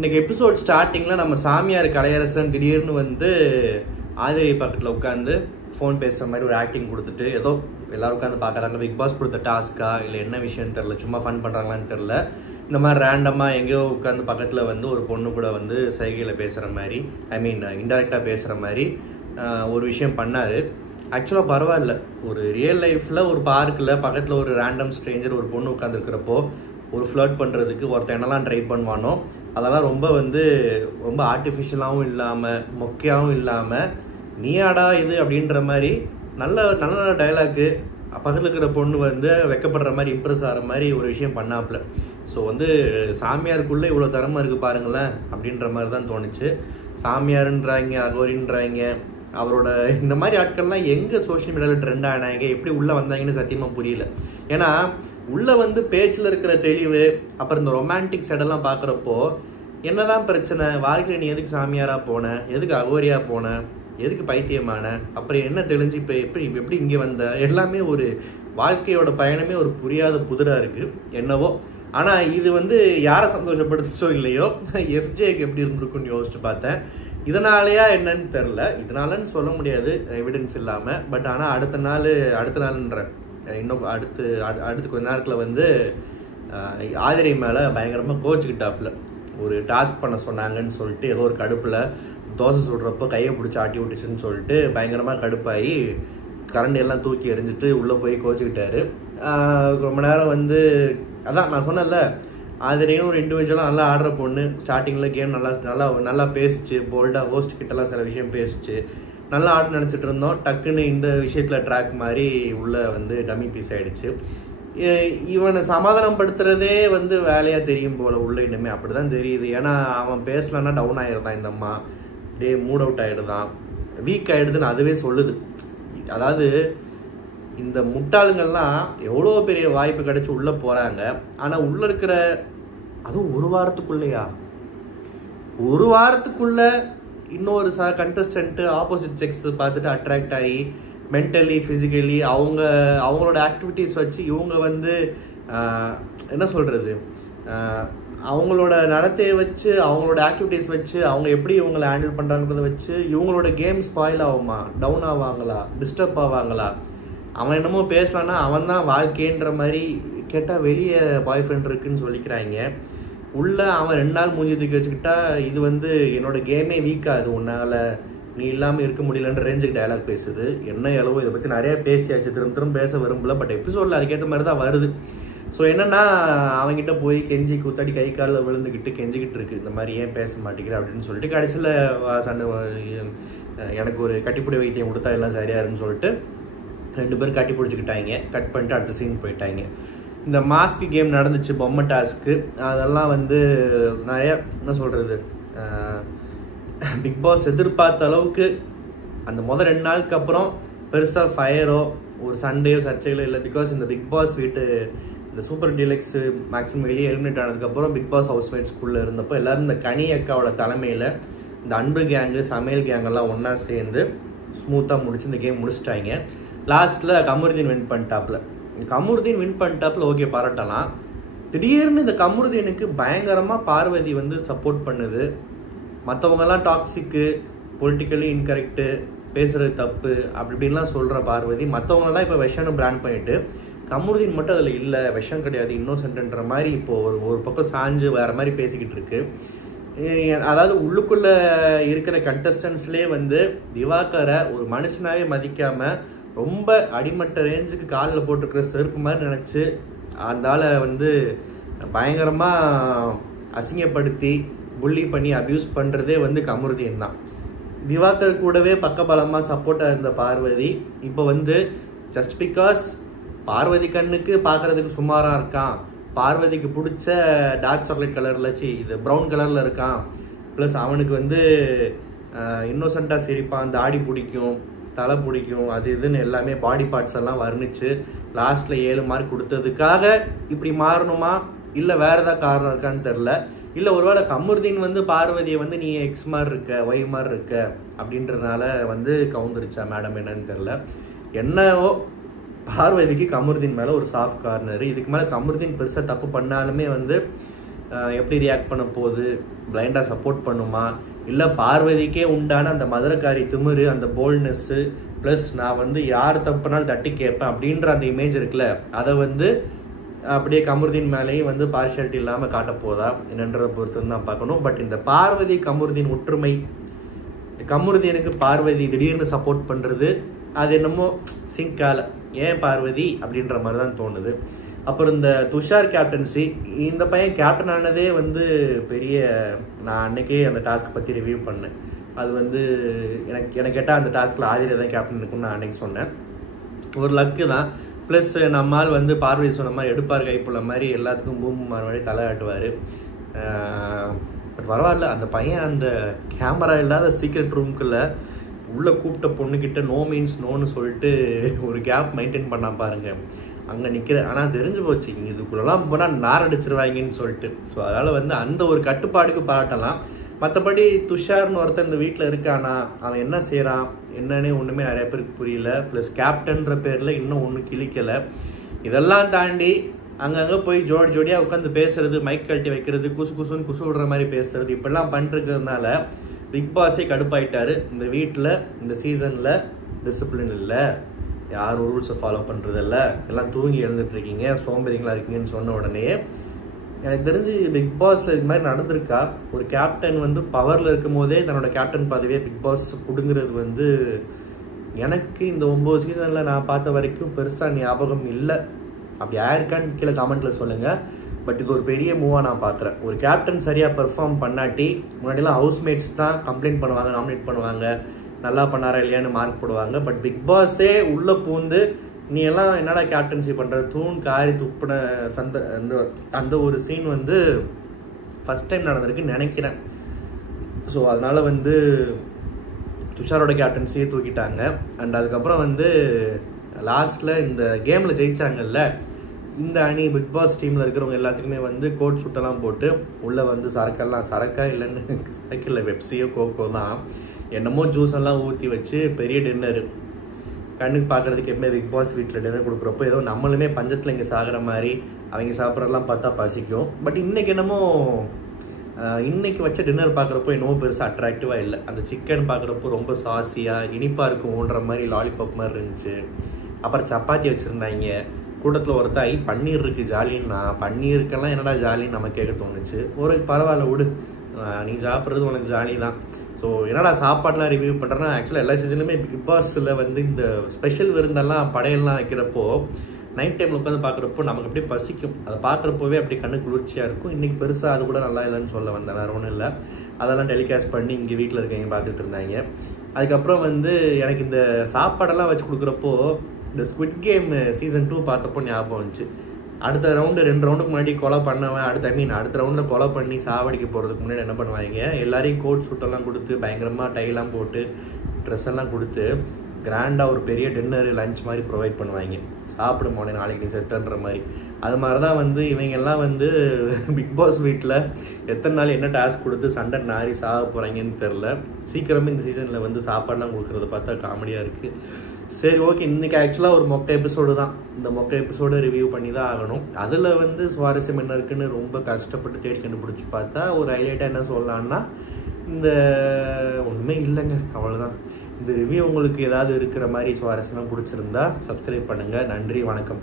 இன்னைக்கு எபிசோட் ஸ்டார்டிங்ல நம்ம சாமியார் கலையரசன் திடீர்னு வந்து ஆதிரை பக்கத்தில் உட்காந்து ஃபோன் பேசுகிற மாதிரி ஒரு ஆக்டிங் கொடுத்துட்டு ஏதோ எல்லாரும் உட்காந்து பார்க்குறாங்க. பிக் பாஸ் கொடுத்த டாஸ்க்கா இல்லை என்ன விஷயம்னு தெரில, சும்மா ஃபன் பண்ணுறாங்களான்னு தெரில. இந்த மாதிரி ரேண்டமாக எங்கேயோ உட்காந்து பக்கத்தில் வந்து ஒரு பொண்ணு கூட வந்து சைகையில் பேசுகிற மாதிரி, ஐ மீன் இன்டெரக்டாக பேசுகிற மாதிரி ஒரு விஷயம் பண்ணார். ஆக்சுவலாக பரவாயில்ல, ஒரு ரியல் லைஃப்பில் ஒரு பார்க்கில் பக்கத்தில் ஒரு ரேண்டம் ஸ்ட்ரேஞ்சர் ஒரு பொண்ணு உட்காந்துருக்கிறப்போ ஒரு ஃப்ளர்ட் பண்ணுறதுக்கு ஒருத்தன் என்னெல்லாம் ட்ரை பண்ணுவானோ அதெல்லாம் ரொம்ப ஆர்டிஃபிஷியலாகவும் இல்லாமல் மொக்கையாகவும் இல்லாமல் நீயாடா இது அப்படின்ற மாதிரி நல்ல நல்ல டைலாக்கு பக்கத்தில் இருக்கிற பொண்ணு வந்து வெக்கப்படுற மாதிரி இம்ப்ரெஸ் ஆகிற மாதிரி ஒரு விஷயம் பண்ணாப்புல. ஸோ வந்து சாமியாருக்குள்ளே இவ்வளோ திறமை இருக்குது பாருங்களேன் அப்படின்ற மாதிரி தான் தோணுச்சு. சாமியாருன்றாங்க, அகோரின்றாங்க, அவரோட இந்த மாதிரி ஆட்கள்லாம் எங்கே சோஷியல் மீடியாவில் ட்ரெண்ட் ஆனாங்க, எப்படி உள்ளே வந்தாங்கன்னு சத்தியமாக புரியல. ஏன்னா உள்ளே வந்து பேச்சில் இருக்கிற தெளிவு, அப்புறம் இந்த ரொமான்டிக் சைடெல்லாம் பார்க்குறப்போ என்னதான் பிரச்சனை, வாழ்க்கையில் நீ எதுக்கு சாமியாராக போன, எதுக்கு அகோரியாக போன, எதுக்கு பைத்தியமான, அப்புறம் என்ன தெளிஞ்சு இப்போ எப்படி இங்கே வந்த, எல்லாமே ஒரு வாழ்க்கையோட பயணமே ஒரு புரியாத புதிராக இருக்குது என்னவோ. ஆனால் இது வந்து யாரை சந்தோஷப்படுத்துச்சோ இல்லையோ, எஃப்ஜேக்கு எப்படி இருந்திருக்குன்னு யோசிச்சு பார்த்தேன். இதனாலயா என்னன்னு தெரில, இதனாலன்னு சொல்ல முடியாது எவிடன்ஸ் இல்லாமல். பட் ஆனால் அடுத்த நாள்ன்ற இன்னும் அடுத்து கொஞ்ச நேரத்தில் வந்து ஆதிரை மேலே பயங்கரமாக கோச்சுக்கிட்டாப்புல. ஒரு டாஸ்க் பண்ண சொன்னாங்கன்னு சொல்லிட்டு ஏதோ ஒரு கடுப்பில் தோசை சுடுறப்போ கையை பிடிச்சி ஆட்டி விட்டுச்சுன்னு சொல்லிட்டு பயங்கரமாக கடுப்பாகி கரண்ட் எல்லாம் தூக்கி எறிஞ்சிட்டு உள்ளே போய் கோச்சுக்கிட்டாரு. ரொம்ப நேரம் வந்து அதான் நான் சொன்னேன்ல, ஆதிரையும் ஒரு இண்டிவிஜுவலாக நல்லா ஆடுற பொண்ணு. ஸ்டார்டிங்கில் கேம் நல்லா பேசிச்சு, போல்டாக ஹோஸ்ட் கிட்டலாம் சில விஷயம் பேசிச்சு, நல்லா ஆடு நினச்சிட்டு இருந்தோம். டக்குன்னு இந்த விஷயத்தில் ட்ராக் மாதிரி உள்ளே வந்து டம்மி பீஸ் ஆகிடுச்சு. இவனை சமாதானப்படுத்துறதே வந்து வேலையாக தெரியும் போல் உள்ள இனிமே அப்படி தான் தெரியுது. ஏன்னா அவன் பேசலன்னா டவுன் ஆகிடுதான், இந்த அம்மா மூட் அவுட் ஆகிடுதான், வீக் ஆகிடுதுன்னு அதுவே சொல்லுது. அதாவது இந்த முட்டாளுங்கள்லாம் எவ்வளோ பெரிய வாய்ப்பு கிடைச்சி உள்ளே போகிறாங்க. ஆனால் உள்ளே இருக்கிற அதுவும் ஒரு வாரத்துக்குள்ள இன்னொரு கண்டஸ்டன்ட்டு ஆப்போசிட் செக்ஸ் பார்த்துட்டு அட்ராக்ட் ஆகி மென்டலி ஃபிசிக்கலி அவங்களோட ஆக்டிவிட்டீஸ் வச்சு இவங்க வந்து என்ன சொல்கிறது, அவங்களோட நடத்தையை வச்சு அவங்களோட ஆக்டிவிட்டீஸ் வச்சு அவங்க எப்படி இவங்களை ஹேண்டில் பண்ணுறாங்கிறத வச்சு இவங்களோட கேம் ஸ்பாயில் ஆகுமா, டவுன் ஆவாங்களா, டிஸ்டர்ப் ஆவாங்களா, அவன் என்னமோ பேசலான்னா அவன் தான் வாழ்க்கைன்ற மாதிரி. கேட்டால் வெளியே பாய் ஃப்ரெண்ட் இருக்குன்னு சொல்லிக்கிறாங்க, உள்ள அவன் 2 நாள் மூஞ்சி தூக்கி வச்சுக்கிட்டா இது வந்து என்னோட கேமே வீக்காது, உன்னால் நீ இல்லாமல் இருக்க முடியலன்ற ரேஞ்சுக்கு டயலாக் பேசுது. என்ன எளவோ இதை பற்றி நிறையா பேசியாச்சு, திரும்ப பேச விரும்பல. பட் எபிசோடில் அதுக்கேற்ற மாதிரி தான் வருது. ஸோ என்னென்னா அவங்ககிட்ட போய் கெஞ்சி கூத்தாடி கை காலில் விழுந்துக்கிட்டு கெஞ்சிக்கிட்டு இருக்கு, இந்த மாதிரி ஏன் பேச மாட்டேங்கிற அப்படின்னு சொல்லிட்டு. கடைசியில் சண்டை, எனக்கு ஒரு கட்டிப்பிடி வைத்தியம் கொடுத்தா எல்லாம் சரியாருன்னு சொல்லிட்டு 2 பேரும் கட்டி பிடிச்சிக்கிட்டாங்க. கட் பண்ணிட்டு அடுத்த சீன் போயிட்டாங்க. இந்த மாஸ்க் கேம் நடந்துச்சு, பொம்மை டாஸ்க்கு, அதெல்லாம் வந்து நிறைய என்ன சொல்கிறது, பிக் பாஸ் எதிர்பார்த்த அளவுக்கு அந்த முதல் 2 நாளுக்கு அப்புறம் பெருசாக ஃபயரோ ஒரு சண்டையோ சர்ச்சைகளோ இல்லை. பிகாஸ் இந்த பிக் பாஸ் வீட்டு இந்த சூப்பர் டீலக்ஸ் மேக்ஸிமம் வெளியே எலிமினேட் ஆனதுக்கப்புறம் பிக் பாஸ் ஹவுஸ் மேட் ஸ்கூலில் இருந்தப்போ எல்லோரும் இந்த கனி அக்காவோட தலைமையில் இந்த அன்பு கேங்கு சமையல் கேங்கெல்லாம் ஒன்றா சேர்ந்து ஸ்மூத்தாக முடிச்சு இந்த கேம் முடிச்சிட்டாங்க. லாஸ்ட்டில் கமருதீன் வின் பண்ணிட்டாப்புல ஓகே பாராட்டலாம். திடீர்னு இந்த கமருதீனுக்கு பயங்கரமாக பார்வதி வந்து சப்போர்ட் பண்ணுது. மற்றவங்கெல்லாம் டாக்ஸிக்கு, பொலிட்டிக்கலி இன்கரெக்டு, பேசுகிறது தப்பு அப்படி இப்படின்லாம் சொல்கிற பார்வதி மற்றவங்களெல்லாம் இப்போ விஷம்னு பிராண்ட் பண்ணிட்டு கமருதீன் மட்டும் அதில் இல்லை, விஷம் கிடையாது, இன்னோசென்ட்ன்ற மாதிரி இப்போது ஒரு பக்கம் சாஞ்சு வேறு மாதிரி பேசிக்கிட்டு இருக்கு. அதாவது உள்ளுக்குள்ளே இருக்கிற கண்டஸ்டன்ஸ்லேயே வந்து திவாகரை ஒரு மனுஷனாவே மதிக்காமல் ரொம்ப அடிமட்ட ரேஞ்சுக்கு காலில் போட்டுருக்கிற செருப்பு மாதிரி நினச்சி அந்தால வந்து பயங்கரமாக அசிங்கப்படுத்தி புள்ளி பண்ணி அப்யூஸ் பண்ணுறதே வந்து கமருதீன் தான். திவாகர் கூடவே பக்கபலமாக சப்போர்ட்டாக இருந்த பார்வதி இப்போ வந்து ஜஸ்ட் பிகாஸ் பார்வதி கண்ணுக்கு பார்க்குறதுக்கு சுமாராக இருக்கான், பார்வதிக்கு பிடிச்ச டார்க் சாக்லேட் கலரில் இது ப்ரௌன் கலரில் இருக்கான், ப்ளஸ் அவனுக்கு வந்து இன்னோசென்ட்டாக சிரிப்பான், தாடி பிடிக்கும், தலை பிடிக்கும், அது இதுன்னு எல்லாமே பாடி பார்ட்ஸ் எல்லாம் வர்ணிச்சு லாஸ்ட்டில் 7 மார்க் கொடுத்ததுக்காக இப்படி மாறணுமா, இல்லை வேறு ஏதாவது காரணம் இருக்கான்னு தெரில. இல்லை ஒருவேளை கமருதீன் வந்து பார்வதியை வந்து நீ எக்ஸ் மாதிரி இருக்க, ஒய் மாதிரி இருக்க அப்படின்றதுனால வந்து கவுந்துருச்சா மேடம் என்னன்னு தெரில. என்னவோ பார்வதிக்கு கமருதீன் மேலே ஒரு சாஃப்ட் கார்னர். இதுக்கு மேலே கமருதீன் பெருசாக தப்பு பண்ணாலுமே வந்து எப்படி ரியாக்ட் பண்ண போகுது, பிளைண்டாக சப்போர்ட் பண்ணுமா, இல்லை பார்வதிக்கே உண்டான அந்த மதுரக்காரி திமிரு, அந்த போல்ட்னஸ்ஸு, ப்ளஸ் நான் வந்து யார் தப்புனாலும் தட்டி கேட்பேன் அப்படின்ற அந்த இமேஜ் இருக்குல்ல, அதை வந்து அப்படியே கமருதீன் மேலேயும் வந்து பார்ஷியாலிட்டி இல்லாமல் காட்ட போதா என்னன்றதை பொறுத்து தான் பார்க்கணும். பட் இந்த பார்வதி கமருதீன் ஒற்றுமை, கமருதீனுக்கு பார்வதி திடீர்னு சப்போர்ட் பண்ணுறது, அது என்னமோ சிங்கால ஏன் பார்வதி அப்படின்ற மாதிரி தான் தோணுது. அப்புறம் இந்த துஷார் கேப்டன்சி, இந்த பையன் கேப்டன் ஆனதே வந்து பெரிய, நான் அன்னைக்கே அந்த டாஸ்க் பற்றி ரிவ்யூ பண்ணேன். அது வந்து எனக்கு கேட்டால் அந்த டாஸ்கில் ஆதிரை தான் கேப்டன் இருக்குன்னு நான் அன்னைக்கு சொன்னேன். ஒரு லக்கு தான். ப்ளஸ் நம்மால் வந்து பார்வதி சொன்ன மாதிரி எடுப்பார் கைப்புள்ள மாதிரி எல்லாத்துக்கும் பூம் மாதிரி தலை ஆட்டுவார். பட் பரவாயில்ல, அந்த பையன் அந்த கேமரா இல்லாத சீக்ரெட் ரூம்குள்ளே உள்ளே கூப்பிட்ட பொண்ணுக்கிட்ட நோ மீன்ஸ் நோன்னு சொல்லிட்டு ஒரு கேப் மெயின்டைன் பண்ணா பாருங்க, அங்கே நிற்கிற. ஆனால் தெரிஞ்சு போச்சு இதுக்குள்ளெல்லாம் போனால் நார் அடிச்சிருவாங்கன்னு சொல்லிட்டு. ஸோ அதனால் வந்து அந்த ஒரு கட்டுப்பாடுக்கு பாராட்டலாம். மற்றபடி துஷார்னு ஒருத்தர் இந்த வீட்டில் இருக்கானா, அவன் என்ன செய்கிறான் என்னன்னே ஒன்றுமே நிறைய பேருக்கு புரியல. ப்ளஸ் கேப்டன்ற பேரில் இன்னும் ஒன்றும் கிழிக்கலை. இதெல்லாம் தாண்டி அங்கங்கே போய் ஜோடியாக உட்காந்து பேசுறது, மைக் கழட்டி வைக்கிறது, குசுன்னு குசு விடுற மாதிரி பேசுறது, இப்படிலாம் பண்ணிருக்கிறதுனால பிக் பாஸே கடுப்பாயிட்டாரு. இந்த வீட்டில் இந்த சீசனில் டிசிப்ளின் இல்லை, யாரும் ரூல்ஸை ஃபாலோ பண்ணுறதில்ல, எல்லாம் தூங்கி எழுந்துட்டுருக்கீங்க, சோம்பேறிங்களா இருக்கீங்கன்னு சொன்ன உடனே எனக்கு தெரிஞ்சு பிக் பாஸில் இது மாதிரி நடந்திருக்கா. ஒரு கேப்டன் வந்து பவரில் இருக்கும் போதே தன்னோட கேப்டன் பதவியை பிக் பாஸ் பிடுங்கிறது வந்து எனக்கு இந்த 9 சீசனில் நான் பார்த்த வரைக்கும் பெருசாக ஞாபகம் இல்லை. அப்படி ஆயிருக்கான்னு கீழே கமெண்ட்டில் சொல்லுங்கள். பட் இது ஒரு பெரிய மூவாக நான் பார்க்குறேன். ஒரு கேப்டன் சரியாக பெர்ஃபார்ம் பண்ணாட்டி, முன்னாடிலாம் ஹவுஸ்மேட்ஸ் தான் கம்ப்ளைண்ட் பண்ணுவாங்க, நாமினேட் பண்ணுவாங்க, நல்லா பண்ணாரா இல்லையான்னு மார்க் போடுவாங்க. பட் பிக் பாஸே உள்ளே பூந்து நீ எல்லாம் என்னடா கேப்டன்சி பண்ணுற, தூண் காரி துப்புன அந்த ஒரு சீன் வந்து ஃபஸ்ட் டைம் நடந்திருக்குன்னு நினைக்கிறேன். ஸோ அதனால் வந்து துஷாரோட கேப்டன்சியே தூக்கிட்டாங்க. அண்ட் அதுக்கப்புறம் வந்து லாஸ்ட்டில் இந்த கேமில் ஜெயிச்சாங்கல்ல, இந்த அணி பிக் பாஸ் டீமில் இருக்கிறவங்க எல்லாத்துக்குமே வந்து கோட் சுட்டெல்லாம் போட்டு உள்ளே வந்து சரக்கா இல்லைன்னு, சரக்கு இல்லை, பெப்சியோ கோகோ தான், என்னமோ ஜூஸ் எல்லாம் ஊற்றி வச்சு பெரிய டின்னரு கண்ணுக்கு பார்க்குறதுக்கு எப்பவுமே பிக் பாஸ் வீட்டில் டின்னர் கொடுக்குறப்போ ஏதோ நம்மளுமே பஞ்சத்தில் இங்கே சாகிற மாதிரி அவங்க சாப்பிட்றதெல்லாம் பார்த்தா பசிக்கும். பட் இன்றைக்கி என்னமோ இன்றைக்கி வச்ச டின்னர் பார்க்குறப்போ என்னமோ பெருசாக அட்ராக்டிவாக இல்லை. அந்த சிக்கன் பார்க்குறப்போ ரொம்ப சாஸியாக இனிப்பாக இருக்கும், ஓன்ற மாதிரி லாலிபாப் மாதிரி இருந்துச்சு. அப்புறம் சப்பாத்தி வச்சுருந்தாங்க. கூட்டத்தில் ஒருத்தாய் பன்னீர் இருக்குது ஜாலின்னா, பன்னீருக்கெல்லாம் என்னடா ஜாலின்னு நம்ம கேட்க தோணுச்சு. ஒரு பரவாயில்ல விடு, நீ சாப்பிட்றது உனக்கு ஜாலி தான். ஸோ என்னடா சாப்பாடெலாம் ரிவ்யூ பண்ணுறேன்னா, ஆக்சுவலாக எல்லா சீசன்லையுமே பிக் பாஸில் வந்து இந்த ஸ்பெஷல் விருந்தெல்லாம் படையெல்லாம் வைக்கிறப்போ நைட் டைமில் உட்காந்து பார்க்குறப்போ நமக்கு அப்படியே பசிக்கும். அதை பார்க்குறப்போவே அப்படியே கண்ணு குளிர்ச்சியாக இருக்கும். இன்றைக்கி பெருசாக அது கூட நல்லா இல்லைன்னு சொல்ல வந்தேன், வேறு ஒன்றும் இல்லை. அதெல்லாம் டெலிகாஸ்ட் பண்ணி இங்கே வீட்டில் இருக்கவங்க பார்த்துட்டு இருந்தாங்க. அதுக்கப்புறம் வந்து எனக்கு இந்த சாப்பாடெல்லாம் வச்சு கொடுக்குறப்போ இந்த ஸ்குவிட் கேம் சீசன் 2 பார்த்தப்போ ஞாபகம் வந்துச்சு. அடுத்த ரவுண்டு 2 ரவுண்டுக்கு முன்னாடி கொலை பண்ணவன் அடுத்த ரவுண்டில் கொலை பண்ணி சாவடிக்க போகிறதுக்கு முன்னாடி என்ன பண்ணுவாங்க, எல்லாரையும் கோட் சூட்டெல்லாம் கொடுத்து பயங்கரமாக டைலாம் போட்டு ட்ரெஸ் எல்லாம் கொடுத்து கிராண்டாக ஒரு பெரிய டின்னர் லஞ்ச் மாதிரி ப்ரொவைட் பண்ணுவாங்க. சாப்பிடும் போனே நாளைக்கு நீ செட்டுன்ற மாதிரி. அது மாதிரி தான் வந்து இவங்கெல்லாம் வந்து பிக் பாஸ் வீட்டில் எத்தனை நாள் என்ன டாஸ்க் கொடுத்து சண்டை நாரி சாக போகிறாங்கன்னு தெரில. சீக்கிரமே இந்த சீசனில் வந்து சாப்பாடுலாம் கொடுக்குறத பார்த்தா காமெடியாக இருக்குது. சரி ஓகே, இன்றைக்கி ஆக்சுவலாக ஒரு மொக்க எபிசோடு தான். இந்த மொக்க எபிசோடு ரிவ்யூ பண்ணி தான் ஆகணும். அதில் வந்து சுவாரஸ்யம் என்ன இருக்குன்னு ரொம்ப கஷ்டப்பட்டு தேடி கண்டுபிடிச்சி பார்த்தா ஒரு ஹைலைட்டாக என்ன சொல்லலான்னா, இந்த ஒன்றுமே இல்லைங்க, அவ்வளோதான். இந்த ரிவ்யூ உங்களுக்கு ஏதாவது இருக்கிற மாதிரி சுவாரஸ்யமாக பிடிச்சிருந்தா சப்ஸ்கிரைப் பண்ணுங்கள். நன்றி, வணக்கம்.